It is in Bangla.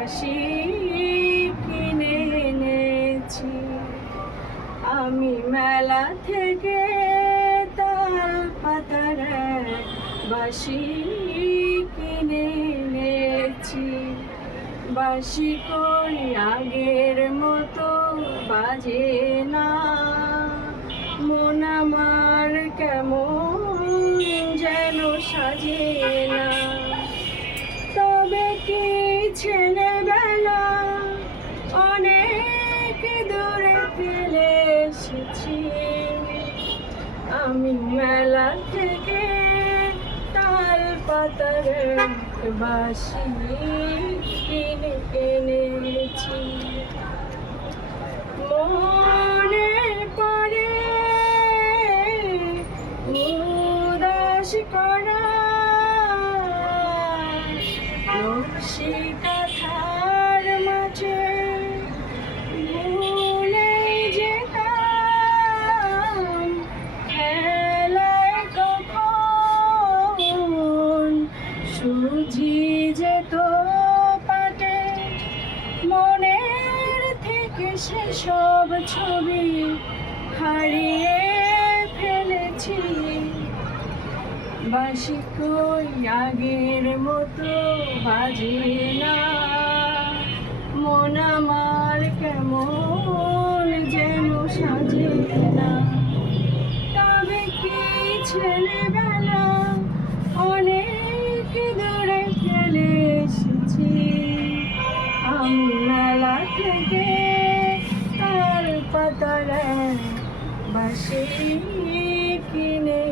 বাঁশি কিনে এনেছি। আমি মেলা থেকে তাল পাতার বাঁশি কিনে এনেছি। বাঁশি কই আগের মতো বাজে না, মন আমার কেমন যেন সাজে না। তবে কি ছেলেবেলা অনেক দূরে ফেলে এসেছি। আমি মেলা থেকে তাল পাতার বাঁশি কিনে এনেছি। মনে পড়ে উদাস করা নকশি কাঁথার মাঝে ভুলে যেতাম খেলায় কখন সুঝি যেত পাটে। মনের থেকে সেসব ছবি হারিয়ে ফেলেছি। বাঁশি কই আগের মতো বাজে না, মন আমার কেমন যেন সাজে না। তবে কি ছেলেবেলা অনেক দূরে ফেলে এসেছি। আমি মেলা থেকে তাল পাতার বাঁশি কিনে